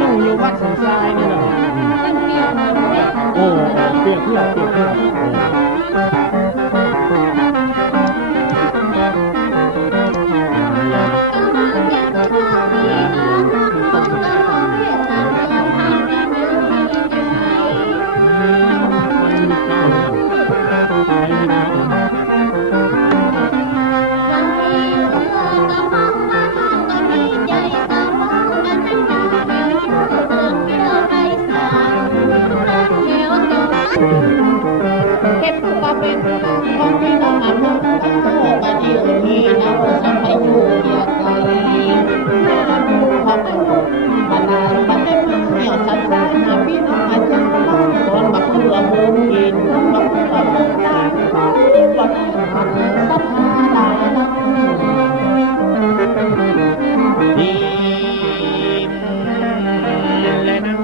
นุ่งอยู่วัดสันทรายนี่เนาะโอ้เปรียบเทียบเก็บตัวเป็นของพี่น้องอันนั้นบาดเดียวนี้นะสัมไปอยู่เดียวกันแม่ดูของบาดาบาดเจ็บเหนียวสันสายมาพี่น้องอาจารย์ตอนบักเรือมูนกินบักเรือมูนตายบัดหันสัทธาลายนะดีและนั่ง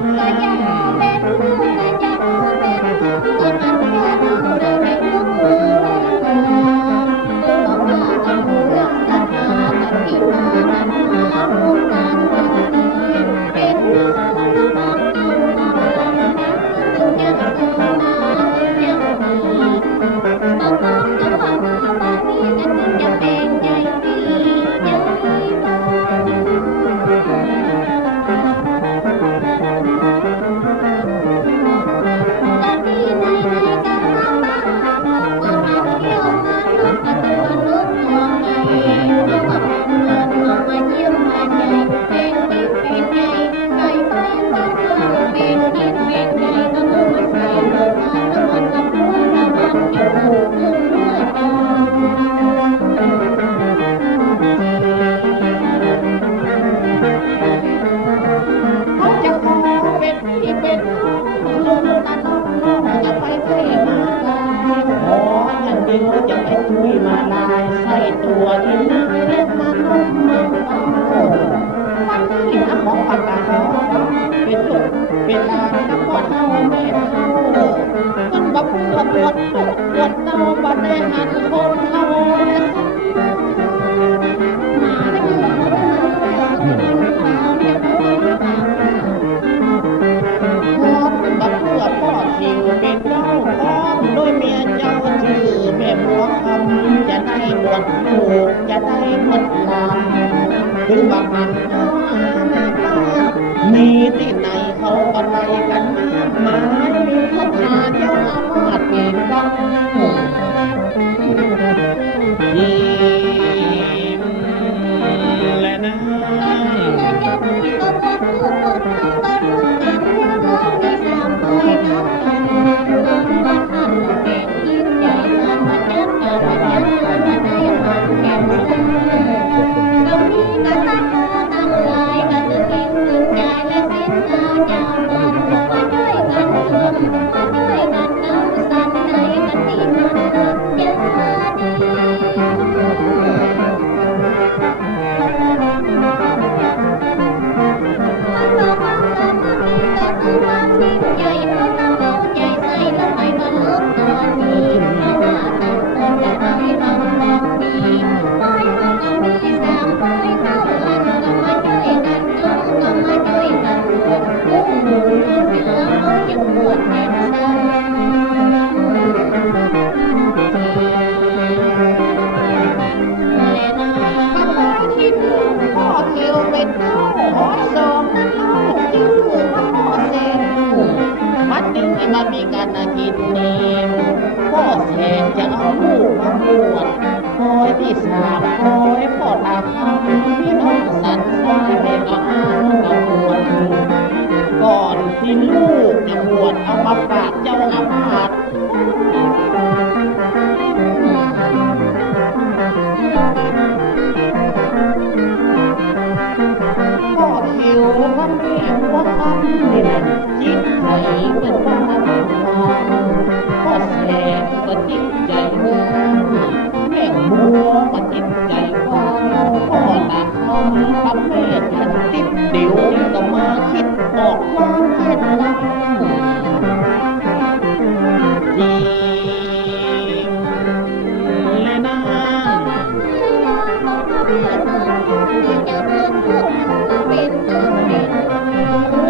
จะไปคุยมาลายใส่ตัวที่นั่งเรียกมานุ่มมาวันนี้นะของปากกาเป็นลูกเป็นลานน้ำวัดเฮาแม่เฮามันบักเพื่อปวดตุกปวดเน่าบัดได้หันคนเฮาบักเพื่อพ่อชิวเป็นเจ้าของโดยเมียเจ้าชื่อแม่บัวคำจะได้บวชลูกจะได้บวชหลานถึงบักนั้นเจ้าอาณาบ้านมีที่ไหนเขาก็ไล่กันมามีพระพาเจ้าอาวาสเป็นบ้างยิ้มและนั่งมันมีการกินเนมพ่อแทนจะเอาลูกมาบวชคอยที่สามคอยพ่อตามพี่น้องสันสายเป็นเอาอ้างกับบวชก่อนที่ลูกจะบวชเอามาฝากเจ้าอาวาสพ่อคิวคำเดียวว่าคำนี่นะจิตใจเป็นบ้าพ่อแสงก็จิตใจว่างแม่บัวก็จิตใจว่างพ่อหลักน้องกับแม่ฉันติดเดี๋ยวก็มาคิดออกความเคล็ดลับจีและนางเป็น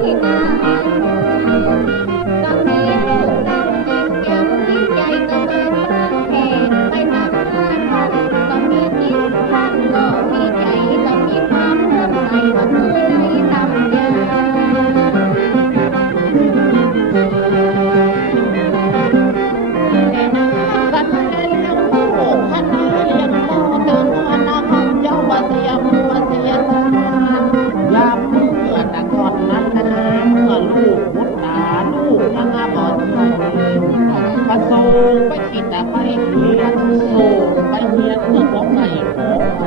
ที่นาก็มีลูกเราจริงจังยิ่งใหญ่ก็เลยพระแห่ไปนับหน้าท่านก็มีจิตท่านก็มีใจก็มีความเลื่อมใสก็คือในตำยาแต่นากันให้ยังผู้ขันให้ยังโตเดินวันนาคำเจ้าว่าเสียมัวเสียตายามเมื่อตะก่อนนั้นนะเมื่อลูกพุทธาลูกยังบอดใส่ประสูงไปขีดแต่ไปเฮียนสูงไปเฮียนเมื่อบอกไงขอไป